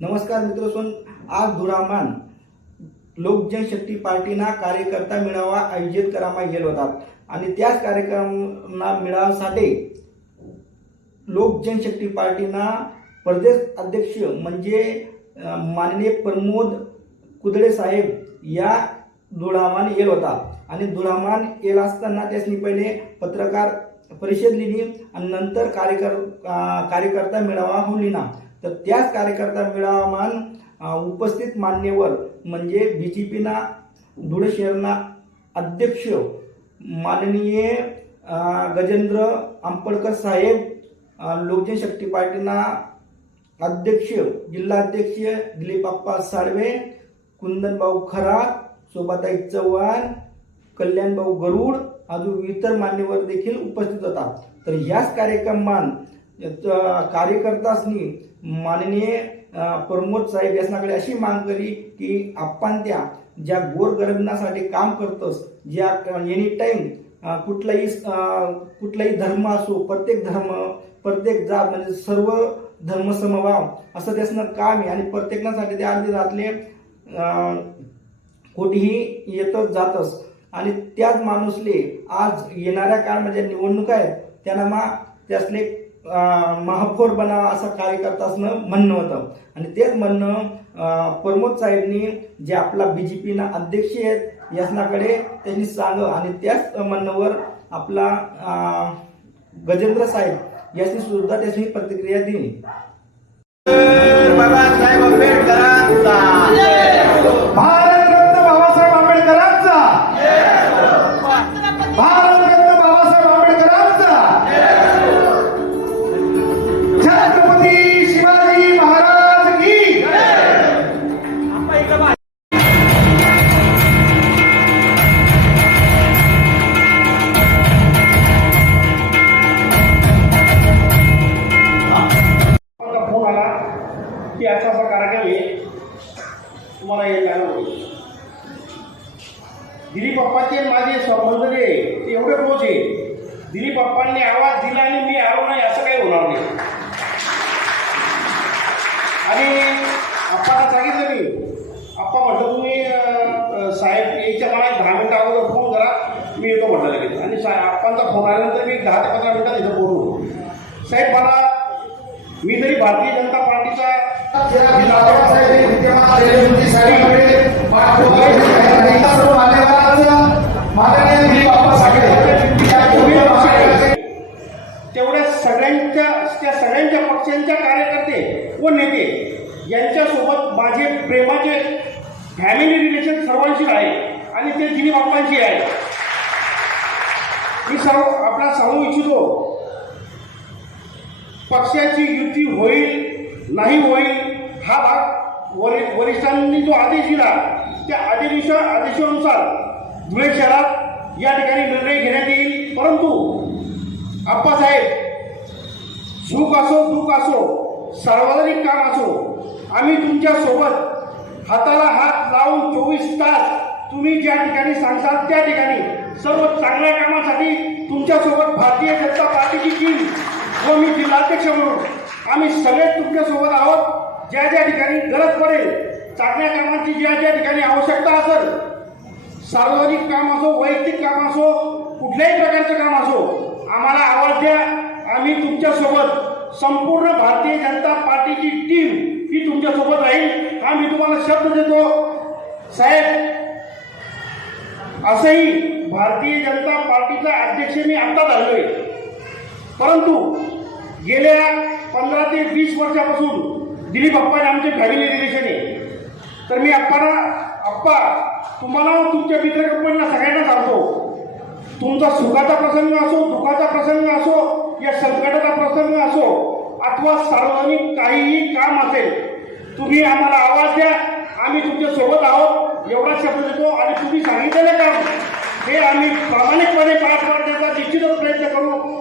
नमस्कार मित्र सोन आज धुरामान लोकजनशक्ती पार्टीना कार्यकर्ता मेळावा आयोजित करामा गेल होता आणि त्याच कार्यक्रमाना मेळाव्यासाठी लोक जनशक्ती पार्टीना प्रदेश अध्यक्ष म्हणजे माननीय प्रमोद कुदळे साहेब या धुळामान येल होता. आणि धुळामान येल असताना त्यासनी पहिले पत्रकार परिषद लिहिली आणि नंतर कार्यकर कार्यकर्ता मेळावा होऊन लिहिला. तर त्याच कार्यकर्ता मेळावामान उपस्थित मान्यवर म्हणजे बी जे पीना धुळे शहरना अध्यक्ष माननीय गजेंद्र आंबेडकर साहेब लोकजनशक्ती पार्टीना अध्यक्ष जिल्हाध्यक्ष दिलीप अप्पा साळवे कुंदनभाऊ खरात शोभाताई चव्हाण कल्याणभाऊ गरुड अजून इतर मान्यवर देखील उपस्थित होता. तर याच कार्यक्रमान कार्यकर्तासनी माननीय प्रमोद साहेब यासनाकडे अशी माग करी की आपण त्या ज्या गोरगरिबांसाठी काम करतोस ज्या एनी टाईम कुठलाही कुठलाही धर्म असो प्रत्येक धर्म प्रत्येक जात म्हणजे सर्व धर्मसमभाव असं त्यासनं काम आहे. आणि प्रत्येकासाठी ते अर्धी रातले अं, येतच जातच आणि त्याच माणूसले आज येणाऱ्या काळ म्हणजे निवडणुका आहेत त्यांना मा त्यासले महापौर बनावा असं कार्यकर्तासनं म्हणणं होतं. आणि तेच म्हणणं प्रमोद साहेबनी जे आपला बी जे पीना अध्यक्ष आहेत यासनाकडे त्यांनी सांग. आणि त्याच म्हणण्यावर आपला गजेंद्र साहेब याची सुद्धा त्याची प्रतिक्रिया दिली. तुम्हाला हे जाणं दिलीप आणि माझे संबंध जे ते एवढे क्लोज आहे. दिलीप पप्पांनी आवाज दिला आणि मी आलो नाही असं काही होणार नाही. आणि आप्पाला सांगितलं मी आप्पा म्हटलं तुम्ही साहेब यायच्या मला दहा मिनटं अगोदर फोन करा मी येतो म्हटलं लगेच. आणि सा आप्पांचा फोन आल्यानंतर मी दहा ते पंधरा मिनटात इथं बोलू साहेब मला मी तरी भारतीय जनता पार्टीचा त्या सगळ्यांच्या पक्षांच्या कार्यकर्ते व नेते यांच्यासोबत माझे प्रेमाचे फॅमिली रिलेशन सर्वांशी आहे आणि ते जिनी बाप्पांशी आहे. मी सर्व आपला सांगू इच्छितो पक्षाची युती होईल नाही होईल हा भाग वरि वरिष्ठांनी जो आदेश दिला त्या आदेश आदेशानुसार धुळे शहरात या ठिकाणी निर्णय घेण्यात येईल. परंतु आप्पासाहेब सुख असो दुःख असो सार्वजनिक काम असो आम्ही तुमच्यासोबत हाताला हात लावून चोवीस तास तुम्ही ज्या ठिकाणी सांगतात त्या ठिकाणी सर्व चांगल्या कामासाठी तुमच्यासोबत भारतीय जनता पार्टीची टीम व मी जिल्हाध्यक्ष म्हणून आम्ही सगळे तुमच्यासोबत आहोत. ज्या ज्या ठिकाणी गरज पडेल चांगल्या कामाची ज्या ज्या ठिकाणी आवश्यकता असेल सार्वजनिक काम असो वैयक्तिक काम असो कुठल्याही प्रकारचं काम असो आम्हाला आवाज द्या. आम्ही तुमच्यासोबत संपूर्ण भारतीय जनता पार्टीची टीम ही तुमच्यासोबत राहील. हा मी तुम्हाला शब्द देतो. साहेब असंही भारतीय जनता पार्टीचा अध्यक्ष मी आत्ता झालोय. परंतु गेल्या पंधरा ते वीस वर्षापासून दिलीप अप्पाने आमचे फॅमिली रिलेशन आहे. तर मी अप्पाना अप्पा तुम्हाला तुमच्या मित्रकंपनीला सगळ्यांना सांगतो. तुमचा सुखाचा प्रसंग असो दुःखाचा प्रसंग असो या संकटाचा प्रसंग असो अथवा सार्वजनिक काहीही काम असेल तुम्ही आम्हाला आवाज द्या. आम्ही तुमच्यासोबत आहोत एवढा शब्द देतो आणि तुम्ही सांगितलेलं काम. हे आम्ही प्रामाणिकपणे पार पाडण्याचा निश्चितच प्रयत्न करू.